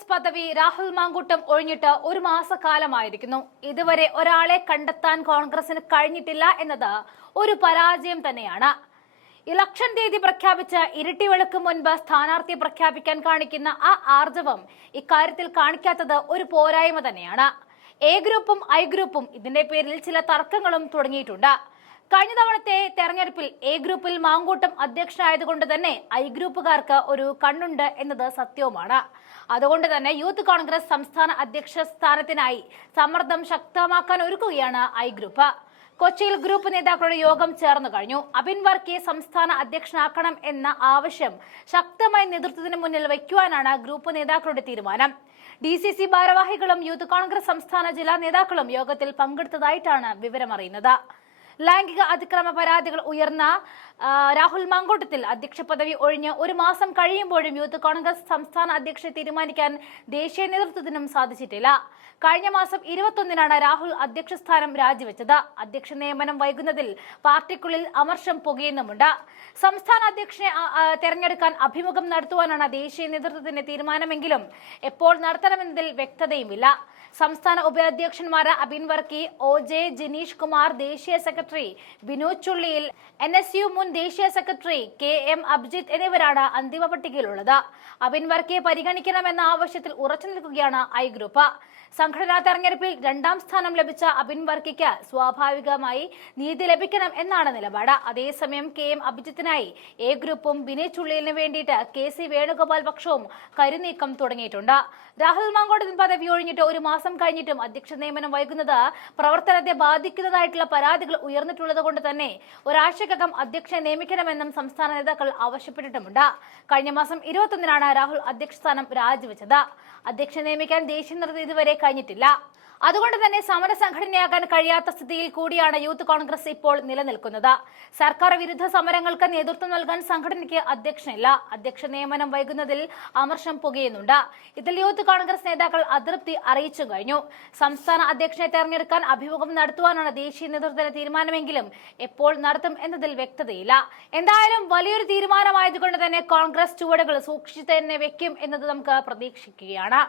കോൺഗ്രസ് പദവി രാഹുൽ മാങ്കൂട്ടം ഒഴിഞ്ഞിട്ട് ഒരു മാസക്കാലമായിരിക്കുന്നു. ഇതുവരെ ഒരാളെ കണ്ടെത്താൻ കോൺഗ്രസിന് കഴിഞ്ഞിട്ടില്ല എന്നത് ഒരു പരാജയം തന്നെയാണ്. ഇലക്ഷൻ തീയതി പ്രഖ്യാപിച്ച് ഇരുട്ടിവെളുക്ക് മുൻപ് സ്ഥാനാർത്ഥിയെ പ്രഖ്യാപിക്കാൻ കാണിക്കുന്ന ആ ആർജവം ഇക്കാര്യത്തിൽ കാണിക്കാത്തത് ഒരു പോരായ്മ തന്നെയാണ്. എ ഗ്രൂപ്പും ഐ ഗ്രൂപ്പും ഇതിന്റെ പേരിൽ ചില തർക്കങ്ങളും തുടങ്ങിയിട്ടുണ്ട്. കഴിഞ്ഞ തവണത്തെ തെരഞ്ഞെടുപ്പിൽ എ ഗ്രൂപ്പിൽ മാങ്കൂട്ടം അധ്യക്ഷനായതുകൊണ്ട് തന്നെ ഐ ഗ്രൂപ്പുകാർക്ക് ഒരു കണ്ണുണ്ട് എന്നത് സത്യവുമാണ്. അതുകൊണ്ട് തന്നെ യൂത്ത് കോൺഗ്രസ് സംസ്ഥാന അധ്യക്ഷ സ്ഥാനത്തിനായി സമ്മർദ്ദം ശക്തമാക്കാൻ ഒരുക്കുകയാണ് ഐ ഗ്രൂപ്പ്. കൊച്ചിയിൽ ഗ്രൂപ്പ് നേതാക്കളുടെ യോഗം ചേർന്നു കഴിഞ്ഞു. അബിൻ വർക്കിയെ സംസ്ഥാന അധ്യക്ഷനാക്കണം എന്ന ആവശ്യം ശക്തമായി നേതൃത്വത്തിന് മുന്നിൽ വയ്ക്കുവാനാണ് ഗ്രൂപ്പ് നേതാക്കളുടെ തീരുമാനം. DCC ഭാരവാഹികളും യൂത്ത് കോൺഗ്രസ് സംസ്ഥാന ജില്ലാ നേതാക്കളും യോഗത്തിൽ പങ്കെടുത്തതായിട്ടാണ് വിവരമറിയുന്നത്. ലൈംഗിക അതിക്രമ പരാതികൾ ഉയർന്ന രാഹുൽ മാങ്കൂട്ടത്തിൽ അധ്യക്ഷ പദവി ഒഴിഞ്ഞ് ഒരു മാസം കഴിയുമ്പോഴും യൂത്ത് കോൺഗ്രസ് സംസ്ഥാന അധ്യക്ഷയെ തീരുമാനിക്കാൻ ദേശീയ നേതൃത്വത്തിനും സാധിച്ചിട്ടില്ല. കഴിഞ്ഞ മാസം 21-നാണ് രാഹുൽ അധ്യക്ഷ സ്ഥാനം രാജിവെച്ചത്. അധ്യക്ഷ നിയമനം വൈകുന്നതിൽ പാർട്ടിക്കുള്ളിൽ അമർഷം പുകയുന്നുമുണ്ട്. സംസ്ഥാന അധ്യക്ഷനെ തെരഞ്ഞെടുക്കാൻ അഭിമുഖം നടത്തുവാനാണ് ദേശീയ നേതൃത്വത്തിന്റെ തീരുമാനമെങ്കിലും എപ്പോൾ നടത്തണമെന്നതിൽ വ്യക്തതയുമില്ല. സംസ്ഥാന ഉപാധ്യക്ഷന്മാര് അബിൻ വർക്കി, OJ ജിനീഷ് കുമാർ, ദേശീയ സെക്രട്ടറി വിനോദ് ചുള്ളിയിൽ, NSU മുൻ ദേശീയ സെക്രട്ടറി KM അഭിജിത്ത് എന്നിവരാണ് അന്തിമ പട്ടികയിലുള്ളത്. അബിൻ വർക്കിയെ പരിഗണിക്കണമെന്ന ആവശ്യത്തിൽ ഉറച്ചു നിൽക്കുകയാണ് ഐ ഗ്രൂപ്പ്. സംഘടനാ തെരഞ്ഞെടുപ്പിൽ 2ാം സ്ഥാനം ലഭിച്ച അബിൻ വർക്കിക്ക് സ്വാഭാവികമായി നീതി ലഭിക്കണം എന്നാണ് നിലപാട്. അതേസമയം KM അഭിജിത്തിനായി എ ഗ്രൂപ്പും വിനോദ് ചുള്ളിലിന് വേണ്ടിയിട്ട് KC വേണുഗോപാൽ പക്ഷവും കരുനീക്കം തുടങ്ങിയിട്ടുണ്ട്. രാഹുൽ മാങ്കൂട്ടത്തിൽ പദവി ഒഴിഞ്ഞിട്ട് ഒരു മാസം കഴിഞ്ഞിട്ടും അധ്യക്ഷ നിയമനം വൈകുന്നത് പ്രവർത്തനത്തെ ബാധിക്കുന്നതായിട്ടുള്ള പരാതികൾ ഉയർന്നിട്ടുള്ളത് കൊണ്ട് തന്നെ ഒരാഴ്ചക്കകം അധ്യക്ഷനെ നിയമിക്കണമെന്നും സംസ്ഥാന നേതാക്കൾ ആവശ്യപ്പെട്ടിട്ടുമുണ്ട്. കഴിഞ്ഞ മാസം 21-നാണ് രാഹുൽ അധ്യക്ഷ സ്ഥാനം രാജിവെച്ചത്. അധ്യക്ഷ നിയമിക്കാൻ ദേശീയ നേതൃത്വം ഇതുവരെ കഴിഞ്ഞിട്ടില്ല. അതുകൊണ്ട് തന്നെ സമരസംഘടനയാകാൻ കഴിയാത്ത സ്ഥിതിയിൽ കൂടിയാണ് യൂത്ത് കോൺഗ്രസ് ഇപ്പോൾ നിലനിൽക്കുന്നത്. സർക്കാർ വിരുദ്ധ സമരങ്ങൾക്ക് നേതൃത്വം നൽകാൻ സംഘടനയ്ക്ക് അധ്യക്ഷനില്ല. അധ്യക്ഷ നിയമനം വൈകുന്നതിൽ അമർഷം പുകയുന്നുണ്ട്. ഇതിൽ യൂത്ത് കോൺഗ്രസ് നേതാക്കൾ അതൃപ്തി അറിയിച്ചു കഴിഞ്ഞു. സംസ്ഥാന അധ്യക്ഷനെ തെരഞ്ഞെടുക്കാൻ അഭിമുഖം നടത്തുവാനാണ് ദേശീയ നേതൃത്വത്തിന്റെ തീരുമാനമെങ്കിലും എപ്പോൾ നടത്തും എന്നതിൽ വ്യക്തതയില്ല. എന്തായാലും വലിയൊരു തീരുമാനമായതുകൊണ്ട് തന്നെ കോൺഗ്രസ് ചുവടുകൾ സൂക്ഷിച്ചു തന്നെ വെക്കും എന്നത് നമുക്ക് പ്രതീക്ഷിക്കുകയാണ്.